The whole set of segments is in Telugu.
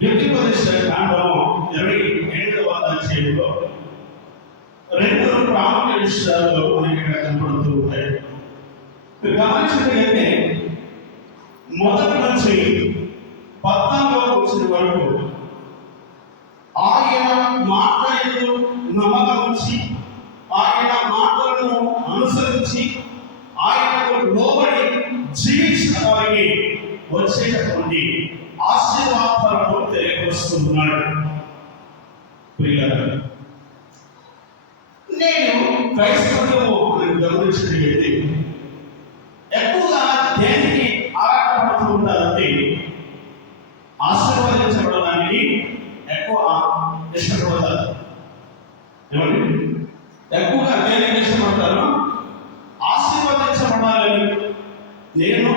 ద్వితీయోపదేశ కాండము ఇరవై ఏడవ అధ్యాయంలో రెండు ప్రాముఖ్య విషయాలు మనకి ఇక్కడ కనపడుతూ ఉంటాయి గమనించినట్లయితే మొదటి నుంచి పద్నాలుగో వచ్చిన వరకు ఆయన మాటలు నమ్మకం ఉంచి ఆయన మాటలను అనుసరించి ఆయనకు లోబడి జీవించిన వారికి వచ్చేటటువంటి ఆశీర్వాదాలను తెలియపరుస్తున్నాడు ప్రియులారా, నేను క్రైస్తవులు గమనించినట్లయితే ఎక్కువగా దేనికి ఆరాటపడుతూ ఉంటారంటే ఆశీర్వదించబడడానికి ఎక్కువ ఇష్టపడతారు. ఏమండి? ఎక్కువగా దేనికి ఇష్టపడతారు? ఆశీర్వదించబడాలని నేను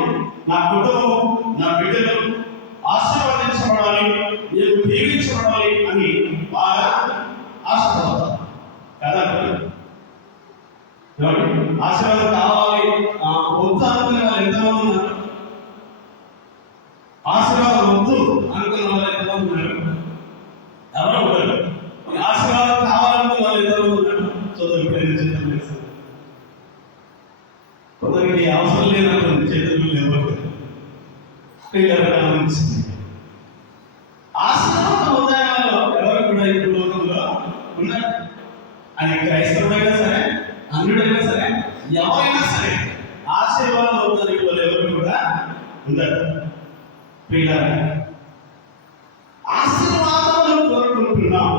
నా కుటుంబం నా బిడ్డలు ఆశీర్వదించబడాలి నేను దీవించబడాలి అని బాగా ఆశపడతారు. కదా? ఆశీర్వాదం కావాలి. వద్దు అనుకునే వాళ్ళు ఎంతమంది ఉన్నారు? ఆశీర్వాదం వద్దు అనుకున్న వాళ్ళు ఎంతమంది ఉన్నారు? ఎవరు ఉండరు ఆశీర్వాదం కావాలనుకున్న వాళ్ళు ఎంతమంది ఉన్నారు? చదువు ఎప్పుడైనా చేతులు కొందరికి అవసరం లేనటువంటి చేతులు లేవు స్పీకర్ గమనించింది ఆశీర్వాదం ఎవరు కూడా ఇప్పుడు లోకంలో ఉన్నారు అది క్రైస్తవుడైనా సరే అన్యుడైనా సరే ఎవరైనా సరే ఆశీర్వాదం అవుతానికి వాళ్ళు ఎవరు కూడా ఉండరు. పిల్లలు ఆశీర్వాదములు కోరుకుంటున్నాం.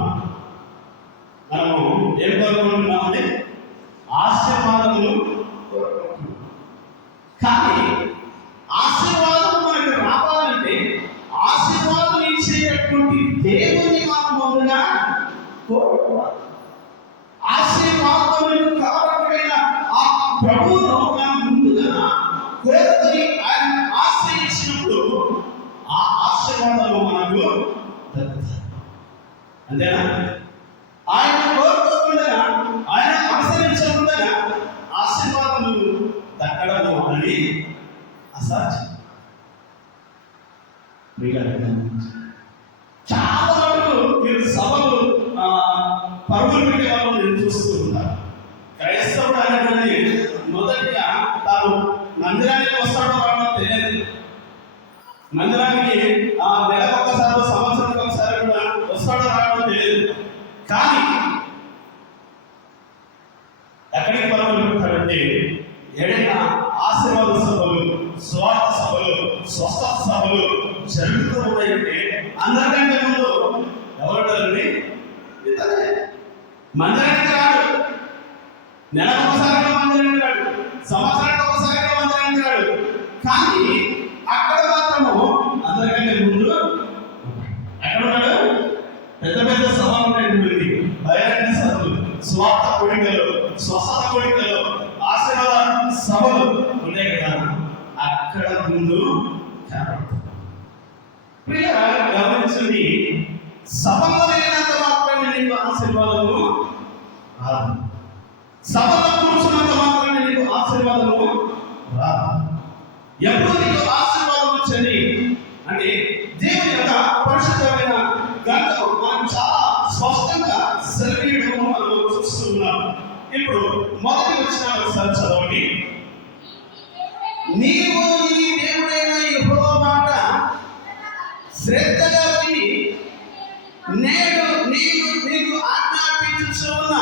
మనము ఏం కోరుకుంటున్నామంటే ఆశీర్వాదములు కోరుకుంటున్నాం. కానీ అసాధ్యం చాలా వరకు మీరు సభలు ఆ, పరుగులు పెట్టే వాళ్ళు నేను చూస్తూ ఉంటాను. క్రైస్తవుడు అనేటువంటి మొదటిగా తాను మందిరానికి వస్తాడో రావడం తెలియదు. మందిరానికి ఆ నెలకు ఒకసారి సంవత్సరానికి ఒకసారి కూడా వస్తాడో రావడం తెలియదు. కానీ ఎక్కడికి పరుగులు పెడతాడంటే ఏడైనా ఆశీర్వాద సభలు స్వార్థ సభలు స్వస్థ సభలు జరుగుతూ ఉన్నాయంటే అందరికంటే ముందు ఎవరుంటారండి? ఇతనే. మందిరానికి రాడు నెల ఒకసారి మందిరానికి రాడు సంవత్సరానికి ఒకసారి మందిరానికి రాడు కానీ అక్కడ మాత్రము అందరికంటే ముందు ఎక్కడ ఉన్నాడు పెద్ద పెద్ద సభలు ఉంటాయి బహిరంగ సభలు స్వార్థ కోరికలు స్వస్థత కోరికలు ఆశీర్వాద సభలు ఉన్నాయి కదా. అక్కడ ముందు కనపడతాయి. ప్రియ గమనించండి. సభలో మాత్రమే నీకు ఆశీర్వాదము రాదు. సభలో కూర్చున్నంత మాత్రమే నీకు ఆశీర్వాదము రాదు. ఎప్పుడు నీకు ఆశీర్వాదం వచ్చని అంటే దేవుని యొక్క పరిశుద్ధమైన గ్రంథం మనం చాలా స్పష్టంగా సెలవీయడం మనం చూస్తున్నాం ఇప్పుడు మొదటి వచ్చిన ఒకసారి చదవండి. నీవు నీ దేవుడైన శ్రద్ధగా విని నేడు నీవు నీకు ఆజ్ఞాపించున్న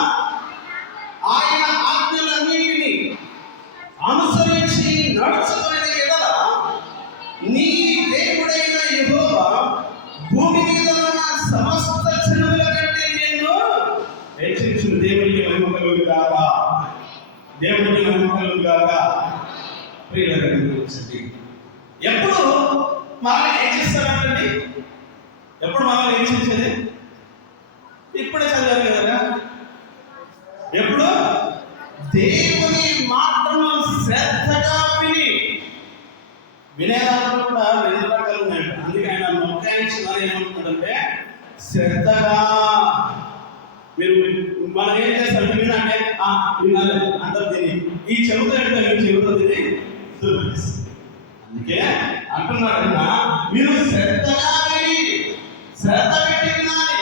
ఆయన ఆజ్ఞలన్నింటినీ అనుసరించి నడుచుకునే ఎడల నీ దేవుడైన యహోవ భూమి మీద ఉన్న సమస్త చెరువుల కంటే నిన్ను హెచ్చరించిన దేవునికి మహిమ కలుగు కాక దేవునికి మహిమ కలుగు కాక ప్రియులారా ఎప్పుడు మనల్ని హెచ్చిస్తారంటండి ఎప్పుడు మనల్ని చేసేది? ఇప్పుడే చదివారు కదా ఎప్పుడు? దేవుని మాటను శ్రద్ధగా విని. వినేదాంట్లో కూడా రెండు రకాలు ఉన్నాయి. అందుకే ఆయన మొక్కాయించి ఏమంటుందంటే శ్రద్ధగా మీరు మనం ఏం చేస్తారు? వినంటే వినాలి. అందరు తిని ఈ చెబుతా అంటే మీరు చెబుతా తిని ఓకే? అందుకే అంటున్నాడు మీరు శ్రద్ధగా విని శ్రద్ధ పెట్టి వినాలి.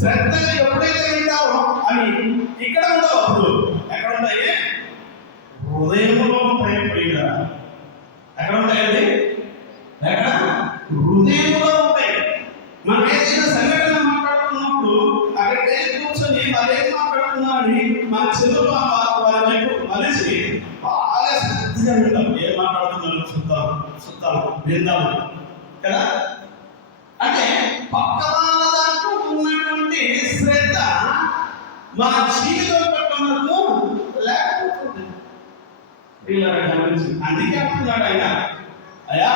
శ్రద్ధగా ఎప్పుడైతే వింటారో అని ఇక్కడ ఉండవు అప్పుడు. ఎక్కడ ఉంటాయి? హృదయంలో ఉంటాయి పైగా ఎక్కడ ఉంటాయండి? ఎక్కడ? హృదయంలో ఉంటాయి. మనం ఏదైనా సంఘటన మాట్లాడుతున్నప్పుడు అక్కడ వెళ్ళి కూర్చొని వాళ్ళు ఏం మాట్లాడుతున్నారని మన చెవులు వారి వైపు మలిసి బాగా శ్రద్ధగా వింటాం. చూద్దాం చూద్దాం విందాం కదా అంటే పక్క వాళ్ళ దాంట్లో ఉన్నటువంటి శ్రద్ధ మన జీవితం పట్ల మనకు లేకపోతుంది అందుకే అంటున్నాడు ఆయన అయ్యా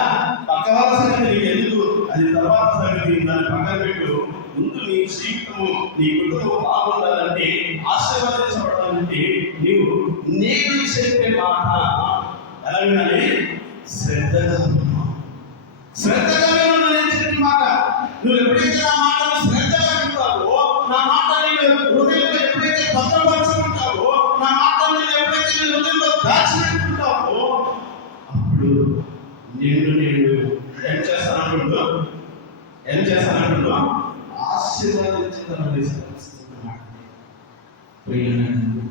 పక్క వాళ్ళ సంగతి నీకు ఎందుకు? అది తర్వాత సంగతి దాన్ని పక్కన పెట్టు. ముందు నీ జీవితము నీ కుటుంబం బాగుండాలంటే ఆశీర్వదించబడాలంటే నీవు నేను చెప్పే మాట. ఎలా వినాలి శ్రద్ధగా శ్రద్ధగా విను నేను చెప్పిన మాట? నువ్వు ఎప్పుడైతే నా మాటను శ్రద్ధగా వింటావో నా మాట నేను హృదయంలో ఎప్పుడైతే భద్రపరచుకుంటావో నా మాటను నేను ఎప్పుడైతే నీ హృదయంలో దాచిపెట్టుకుంటావో అప్పుడు నిన్ను నేను ఏం చేస్తానంటుందో ఏం చేస్తానంటుందో ఆశీర్వదించదని ప్రియులను